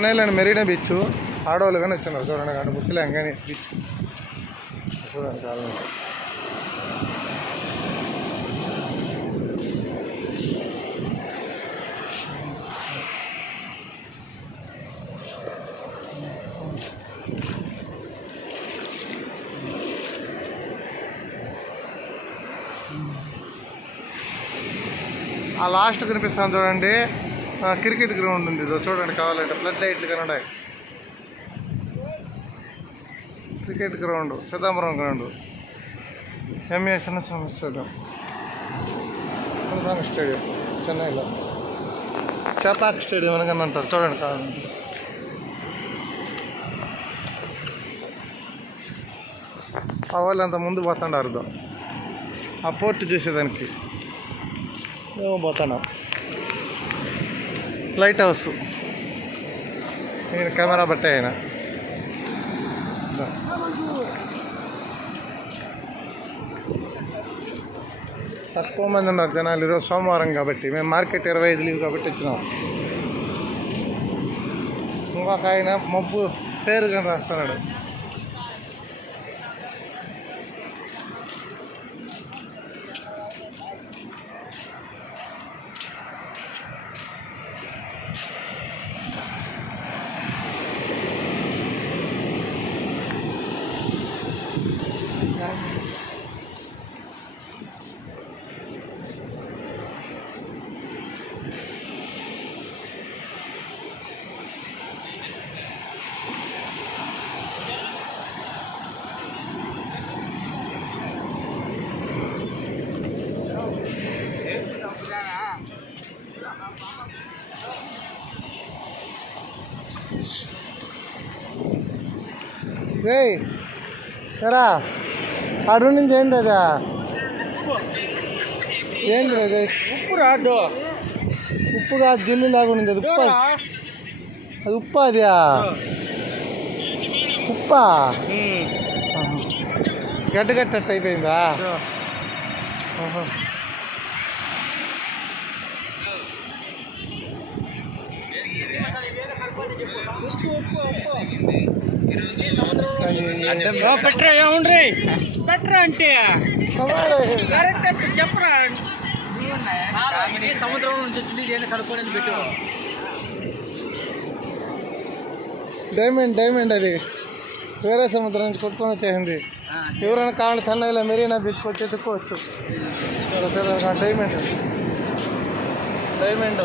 చెన్నైలోని మెరీనా బీచ్ ఆడవాళ్ళు కానీ వచ్చినారు చూడండి, కానీ ముసలాం కానీ బీచ్ చూడండి కావాలంటే. ఆ లాస్ట్ కనిపిస్తాను చూడండి, క్రికెట్ గ్రౌండ్ ఉంది చూడండి, కావాలంటే ఫ్లడ్ లైట్లు కనుండే cricket ground, Chidambaram ground, MA Chinnaswamy stadium, Chinnaswamy stadium చెన్నైలో, చపాక్ స్టేడియం అని కానీ అంటారు చూడండి కావాలంటే. ఆ వాళ్ళు అంత ముందు పోతాండారు ఆ పోర్ట్ చూసేదానికి, మేము పోతున్నాం. లైట్ హౌస్ నేను కెమెరా బట్టే అయినా తక్కువ మంది ఉన్నారు జనాలు ఈరోజు సోమవారం కాబట్టి, మేము మార్కెట్ 25 లీవ్ కాబట్టి వచ్చినాం. ఇంకొక ఆయన మబ్బు పేరు కానీ రాస్తున్నాడు. రే ఎరా అడు నుంచి ఏంది అదా, ఏంది అది? ఉప్పు రాదు, ఉప్పు కాదు, జల్లు లాగా ఉంది అది. ఉప్పు అది, ఉప్పు అది ఉప్పా గడ్డగట్టట్టు అయిపోయిందా? పెట్టరా ఏముండ్రీ పెట్టరా అంటే చెప్పరా, సముద్రం నుంచి వచ్చి ఏదైనా కడుక్కోవడానికి పెట్టు. డైమండ్ అది వేరే సముద్రం నుంచి కొట్టుకొని వచ్చేసింది. ఎవరైనా కావాలి చెన్నైలో మెరీనా బీచ్కి వచ్చి ఎత్తుకోవచ్చు. డైమండ్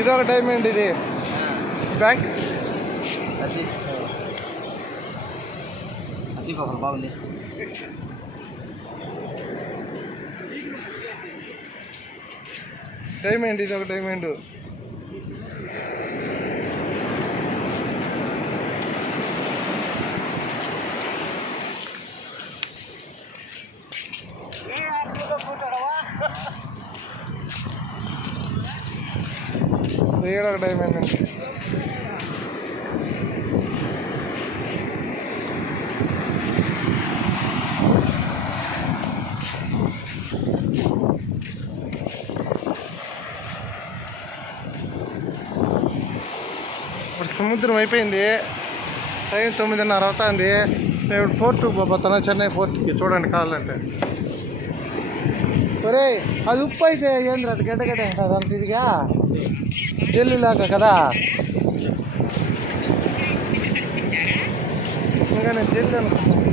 ఇదొక డైమండ్, ఇది బ్యాంక్ అది బాగుంది. డైమండ్ ఇది ఒక డైమండ్. ఏడొక డైమండ్ అండి. ఇప్పుడు సముద్రం అయిపోయింది, టైం 9:30 అవుతుంది. మేము ఇప్పుడు పోర్టుకు పోతున్నాం, చెన్నై పోర్టుకి. చూడండి కావాలంటే. ఒరే అది ఉప్పు అయితే ఏంద్ర అది గడ్డగడ్డ ఉంటుంది అంత ఇదిగా జల్లు లాగా కదా. ఇంకా నేను జల్లు అనుకున్నాను.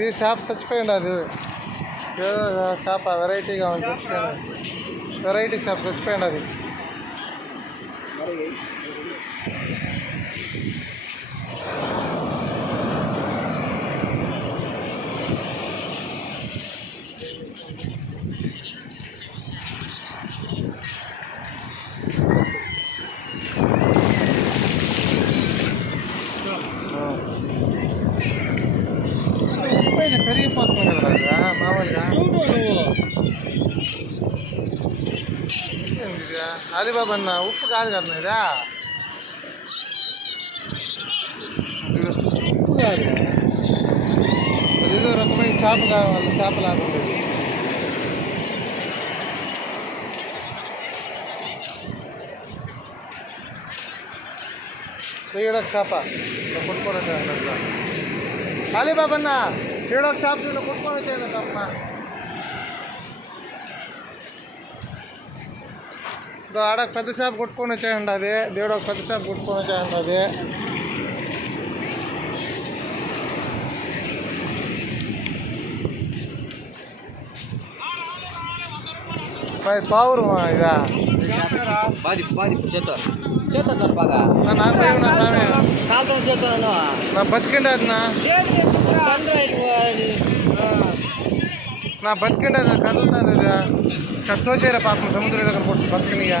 ఇది షాప్ చచ్చిపోయింది, అది ఏదో షాప్ వెరైటీగా ఉంది, చచ్చిపోయింది. వెరైటీ షాప్ చచ్చిపోయింది అది. ఉప్పు అయితే పెరిగిపోతుంది కదా రాజా మామూలుగా. అలీబాబా అన్న ఉప్పు కాదు కదా ఇదా, ఉప్పు కాదు, అదేదో రకమైన చేప కావాలి, చేప లాగా ఉండేది. ఈడొక చేప కొట్టుకొని వచ్చాను. అలీబాబా అన్న ఈడొక చేప కొట్టుకొని వచ్చాను తప్ప. ఆడ పెద్ద చేప కొట్టుకొని వచ్చాయండి అది, దేవుడు ఒక పెద్ద చేప కొట్టుకొని వచ్చాయండి అది. పావురు ఇదా బాగా నాకు భయం నా స్వామి, కాలుతో చేస్తాను నా బతికిండే అది నా బతికిండే అది కదులుతుంది అది తోచేరా పాపం సముద్రం దగ్గర కొట్టు బతికినిగా.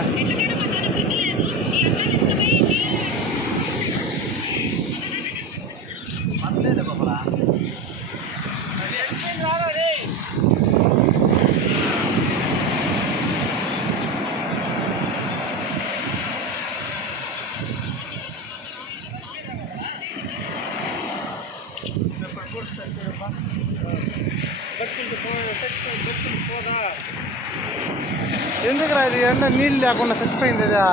ఎందుకురా ఇది ఎండ నీళ్ళు లేకుండా చచ్చిపోయింది ఇదా.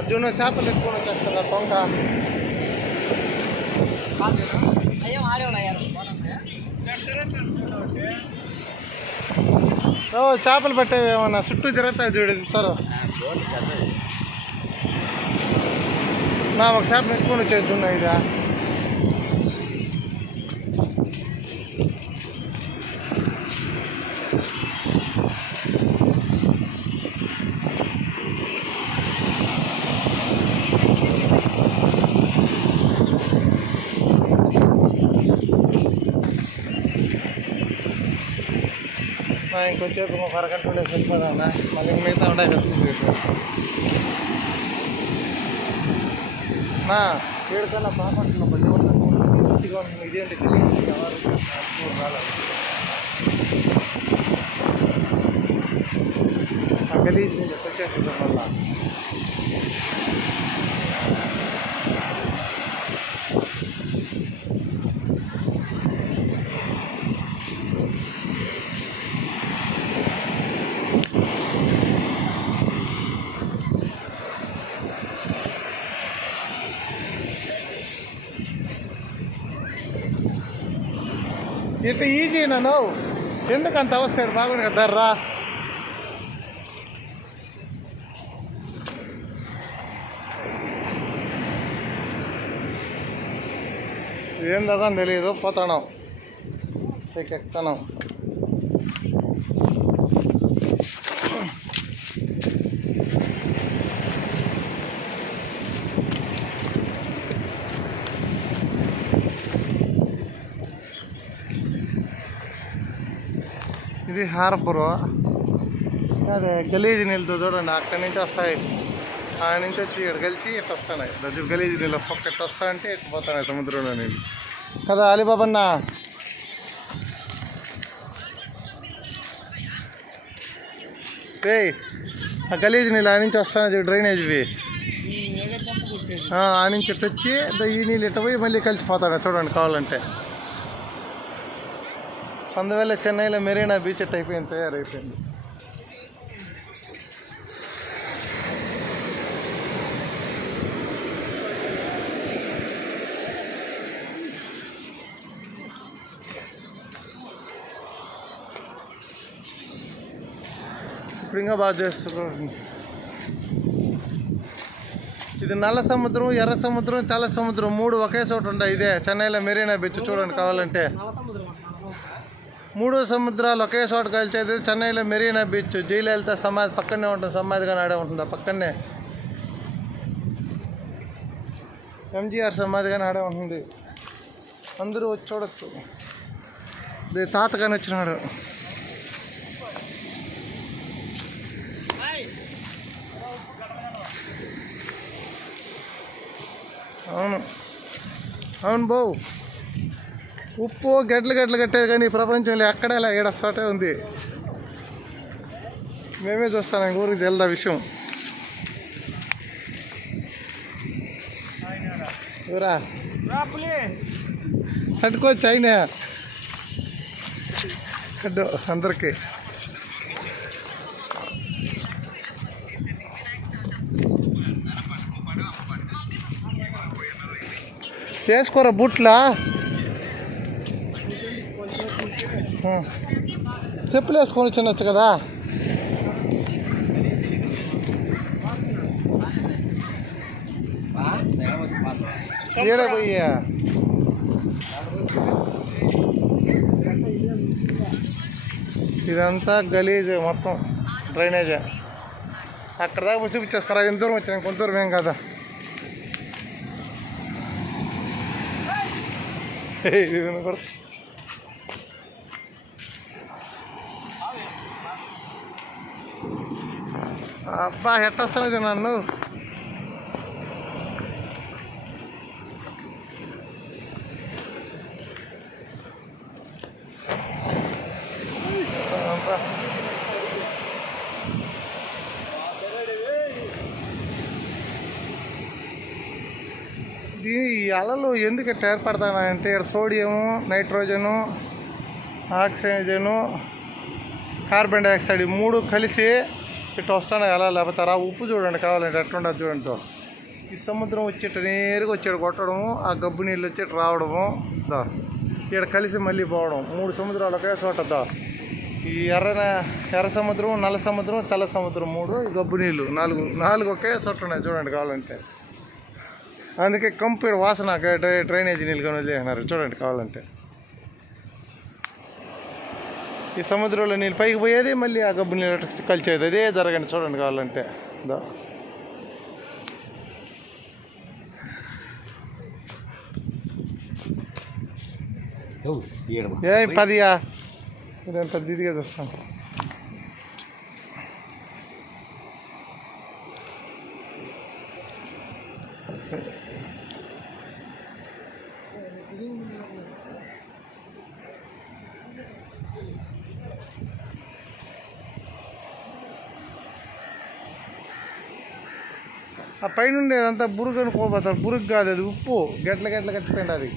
అర్జున చేపలు ఎక్కువ వచ్చేస్తుందా కొంక. చేపలు పట్టేవి ఏమన్నా చుట్టూ తిరుగుతాయి చూడు ఇస్తారు. నా ఒక చేప ఎక్కువ వచ్చేస్తున్నా ఇదా. ఇంకొంచెం ఒక అరగంట ఉండే సరిపోదా, మళ్ళీ మిగతా ఉండే కలిసి ఏడుకన్నా బాగుంటున్నా బండి మంచిగా ఉంటుంది. ఇదేంటి గలీజ్ వచ్చేస్తుంది మళ్ళా. ఇంత ఈజీ నన్ను ఎందుకు అంత అవస్థాడు బాగుంది కదా రా. ఏందో కానీ తెలియదు, పోతాను ఎక్కుతాను. ఇది హార్బర్, అదే గలీజ్ నీళ్ళతో చూడండి అక్కడి నుంచి వస్తాయి, ఆ నుంచి వచ్చి ఇక్కడ కలిసి ఇట్లా వస్తున్నాయి. దగ్గర గలీజ్ నీళ్ళు ఒక్కొక్క ఇట్లా వస్తా అంటే ఇట్లా పోతున్నాయి సముద్రంలో నీళ్ళు కదా అలీబాబా అన్న. రే ఆ గలీజ్ నీళ్ళు ఆ నుంచి వస్తాయి డ్రైనేజ్వి, ఆ నుంచి ఇట్టు వచ్చి ఈ నీళ్ళు ఇట్ట పోయి మళ్ళీ కలిసిపోతాడు చూడండి కావాలంటే. అందువల్ల చెన్నైలో మెరీనా బీచ్ అయిపోయింది, తయారైపోయింది. ఇంకా బాగా చేస్తున్నారు. ఇది నల్ల సముద్రం, ఎర్ర సముద్రం, తెల్ల సముద్రం 3 ఒకే చోట ఉంటాయి. ఇదే చెన్నైలో మెరీనా బీచ్ చూడండి కావాలంటే. 3 సముద్రాలు ఒకే చోట కలిసేది చెన్నైలో మెరీనా బీచ్. జయలలిత సమాధి పక్కనే ఉంటుంది, సమాధిగా నాడే ఉంటుంది. పక్కనే ఎంజీఆర్ సమాధిగా నాడే ఉంటుంది. అందరూ వచ్చి చూడొచ్చు. తాతగాని వచ్చినాడు. అవును అవును బావు, ఉప్పు గడ్డలు కట్టేది కానీ ప్రపంచంలో ఎక్కడా ఏడ చోటే ఉంది. మేమే చూస్తాను, ఊరికి తెలుదా విషయం. ఊరా అట్టుకోవచ్చు అయినా అడ్డు అందరికి. వేసుకోరా బూట్లా, చెప్పులు వేసుకొని వచ్చిండొచ్చు కదా. ఏడే పోయా ఇదంతా గలీజ్ మొత్తం డ్రైనేజ్. అక్కడ దాకా చూపించేస్తారా? ఎంత దూరం వచ్చినా, కొంత దూరం ఏం కదా. అబ్బా ఎట్టొస్తాను నన్ను. ఈ అలలు ఎందుకు ఏర్పడతాయంటే ఇక్కడ sodium, nitrogen, oxygen, carbon dioxide 3 కలిసి ఇట్లా వస్తున్నాయి అలా. లేకపోతే రా ఉప్పు చూడండి కావాలంటే ఎట్లుండదు చూడండి. ఈ సముద్రం వచ్చేట నేరుగా వచ్చాడు కొట్టడము, ఆ గబ్బు నీళ్ళు వచ్చేట రావడము, ఇక్కడ కలిసి మళ్ళీ పోవడం. 3 సముద్రాలు ఒకే చోట. ఈ ఎర్ర సముద్రం, నల్ల సముద్రం, తెల్ల సముద్రం 3, ఈ గబ్బు నీళ్ళు 4 ఒకే చోట ఉన్నాయి చూడండి కావాలంటే. అందుకే కంపెనీ వాసన డ్రైనేజీ నీళ్ళు కానీ వదిలేసినారు చూడండి కావాలంటే. ఈ సముద్రంలో నీళ్ళు పైకి పోయేది, మళ్ళీ ఆ గబ్బు నీళ్ళు కలిసేది, అదే జరగండి చూడండి కావాలంటే. ఏ 10యా? నేను 10 ఇదిగా చూస్తాను. ఆ పైన ఉండేదంతా బురుగు అనుకోపోతారు. బురుగు కాదు, అది ఉప్పు గట్ల కట్టిపోయింది అది.